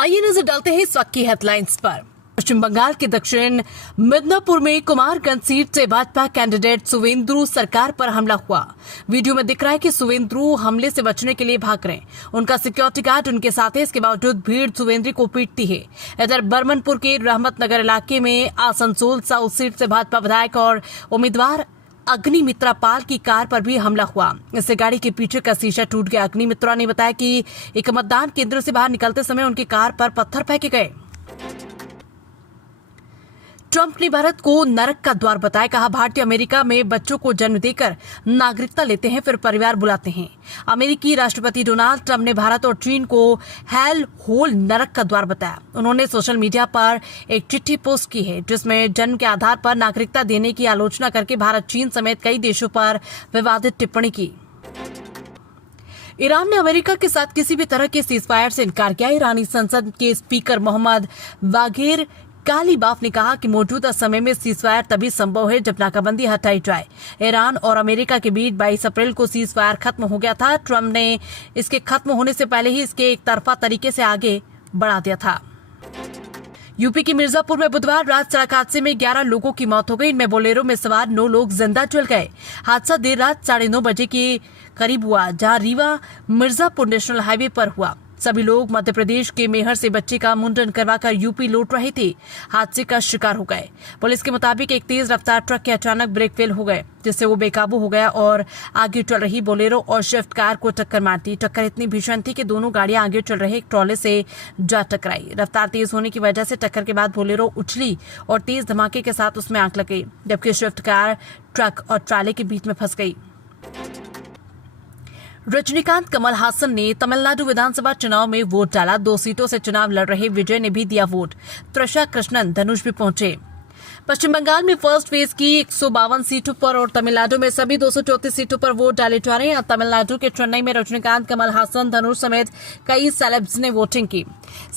आइए नजर डालते हैं इस वक्त की हेडलाइंस पर। पश्चिम बंगाल के दक्षिण मिदनापुर में कुमारगंज सीट से भाजपा कैंडिडेट सुवेंदु सरकार पर हमला हुआ। वीडियो में दिख रहा है कि सुवेंदु हमले से बचने के लिए भाग रहे हैं। उनका सिक्योरिटी गार्ड उनके साथ है। इसके बावजूद भीड़ सुवेंदु को पीटती है। इधर बर्मनपुर के रहमत नगर इलाके में आसनसोल साउथ सीट से भाजपा विधायक और उम्मीदवार अग्निमित्रा पाल की कार पर भी हमला हुआ। इससे गाड़ी के पीछे का शीशा टूट गया। अग्निमित्रा ने बताया कि एक मतदान केंद्र से बाहर निकलते समय उनकी कार पर पत्थर फेंके गए। ट्रंप ने भारत को नरक का द्वार बताया। कहा, भारतीय अमेरिका में बच्चों को जन्म देकर नागरिकता लेते हैं, फिर परिवार बुलाते हैं। अमेरिकी राष्ट्रपति डोनाल्ड ट्रंप ने भारत और चीन को हेल होल नरक का द्वार बताया। उन्होंने सोशल मीडिया पर एक चिट्ठी पोस्ट की है जिसमें जन्म के आधार पर नागरिकता देने की आलोचना करके भारत, चीन समेत कई देशों पर विवादित टिप्पणी की। ईरान ने अमेरिका के साथ किसी भी तरह के सीजफायर से इनकार किया। ईरानी संसद के स्पीकर मोहम्मद बागेर कालीबाफ ने कहा कि मौजूदा समय में सीजफायर तभी संभव है जब नाकाबंदी हटाई जाए। ईरान और अमेरिका के बीच 22 अप्रैल को सीजफायर खत्म हो गया था। ट्रंप ने इसके खत्म होने से पहले ही इसके एक तरफा तरीके से आगे बढ़ा दिया था। यूपी के मिर्जापुर में बुधवार रात सड़क हादसे में 11 लोगों की मौत हो गई। इनमें बोलेरो में सवार 9 लोग जिंदा जल गए। हादसा देर रात 9:30 बजे के करीब हुआ, जहां रीवा मिर्जापुर नेशनल हाईवे पर हुआ। सभी लोग मध्य प्रदेश के मेहर से बच्चे का मुंडन करवाकर यूपी लौट रहे थे। हादसे का शिकार हो गए। पुलिस के मुताबिक एक तेज रफ्तार ट्रक के अचानक ब्रेक फेल हो गए, जिससे वो बेकाबू हो गया और आगे चल रही बोलेरो और स्विफ्ट कार को टक्कर मार दी। टक्कर इतनी भीषण थी कि दोनों गाड़ियां आगे चल रहे एक ट्रॉले से जा टकराई। रफ्तार तेज होने की वजह से टक्कर के बाद बोलेरो उछली और तेज धमाके के साथ उसमें आग लग गई, जबकि स्विफ्ट कार ट्रक और ट्राले के बीच में फंस गई। रजनीकांत कमल हासन ने तमिलनाडु विधानसभा चुनाव में वोट डाला। 2 सीटों से चुनाव लड़ रहे विजय ने भी दिया वोट। त्रिशा कृष्णन धनुष भी पहुंचे। पश्चिम बंगाल में फर्स्ट फेज की 152 सीटों पर और तमिलनाडु में सभी 234 सीटों पर वोट डाले जा रहे हैं। तमिलनाडु के चेन्नई में रजनीकांत, कमल हासन, धनुष समेत कई सेलेब्स ने वोटिंग की।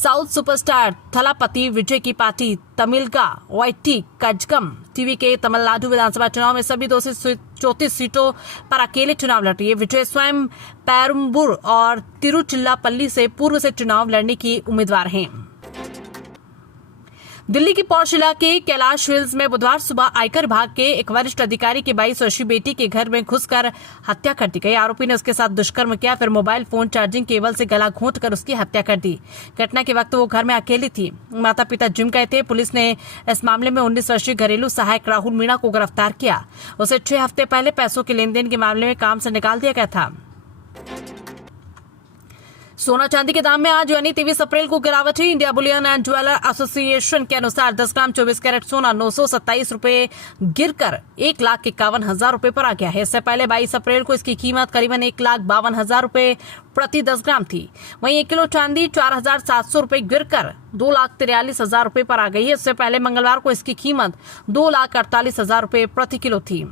साउथ सुपरस्टार थलापति विजय की पार्टी तमिलगा वाईटी कजगम टीवी के तमिलनाडु विधानसभा चुनाव में सभी 234 सीटों पर अकेले चुनाव लड़ रही है। विजय स्वयं पेरुम्बूर और तिरुचिल्लापल्ली से पूर्व से चुनाव लड़ने की उम्मीदवार हैं। दिल्ली के पौष इलाके कैलाश हिल्स में बुधवार सुबह आयकर विभाग के एक वरिष्ठ अधिकारी की 22 वर्षीय बेटी के घर में घुसकर हत्या कर दी गई। आरोपी ने उसके साथ दुष्कर्म किया, फिर मोबाइल फोन चार्जिंग केबल से गला घोंटकर उसकी हत्या कर दी। घटना के वक्त वो घर में अकेली थी। माता पिता जिम गए थे। पुलिस ने इस मामले में 19 वर्षीय घरेलू सहायक राहुल मीणा को गिरफ्तार किया। उसे 6 हफ्ते पहले पैसों के लेन देन के मामले में काम से निकाल दिया गया था। सोना चांदी के दाम में आज यानी 23 अप्रैल को गिरावट हुई। India Boolean and jeweller association के अनुसार 10 ग्राम 24 कैरेट सोना 927 रुपए गिरकर 1,51,000 रुपए पर आ गया है। इससे पहले 22 अप्रैल को इसकी कीमत करीबन 1,52,000 रुपए प्रति 10 ग्राम थी। वहीं 1 किलो चांदी 4,700 रुपए गिरकर 2,43,000 रुपए पर आ गई है। इससे पहले मंगलवार को इसकी कीमत 2,48,000 रुपए प्रति किलो थी।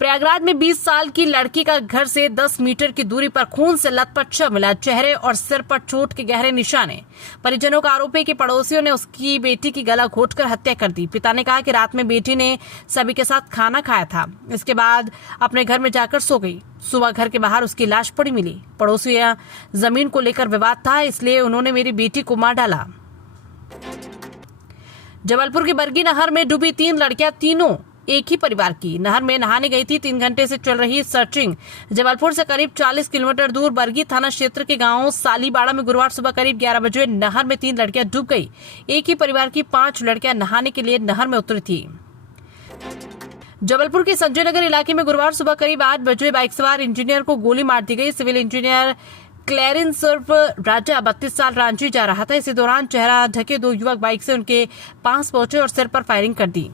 प्रयागराज में 20 साल की लड़की का घर से 10 मीटर की दूरी पर खून से लथपथ शव मिला। चेहरे और सिर पर चोट के गहरे निशान हैं। परिजनों का आरोप है कि पड़ोसियों ने उसकी बेटी की गला घोंटकर हत्या कर दी। पिता ने कहा कि रात में बेटी ने सभी के साथ खाना खाया था, इसके बाद अपने घर में जाकर सो गई। सुबह घर के बाहर उसकी लाश पड़ी मिली। पड़ोसियों जमीन को लेकर विवाद था, इसलिए उन्होंने मेरी बेटी को मार डाला। जबलपुर की बरगी नहर में डूबी 3 लड़कियां, तीनों एक ही परिवार की नहर में नहाने गई थी। 3 घंटे से चल रही सर्चिंग जबलपुर से करीब 40 किलोमीटर दूर बरगी थाना क्षेत्र के गांव सालीबाड़ा में गुरुवार सुबह करीब 11 बजे नहर में 3 लड़कियां डूब गई। एक ही परिवार की 5 लड़कियां नहाने के लिए नहर में उतरी थी। जबलपुर के संजय नगर इलाके में गुरुवार सुबह करीब 8 बजे बाइक सवार इंजीनियर को गोली मार दी गई। सिविल इंजीनियर क्लेरेंस उर्फ राजा 32 साल रांची जा रहा था। इसी दौरान चेहरा ढके 2 युवक बाइक से उनके पास पहुंचे और सिर पर फायरिंग कर दी।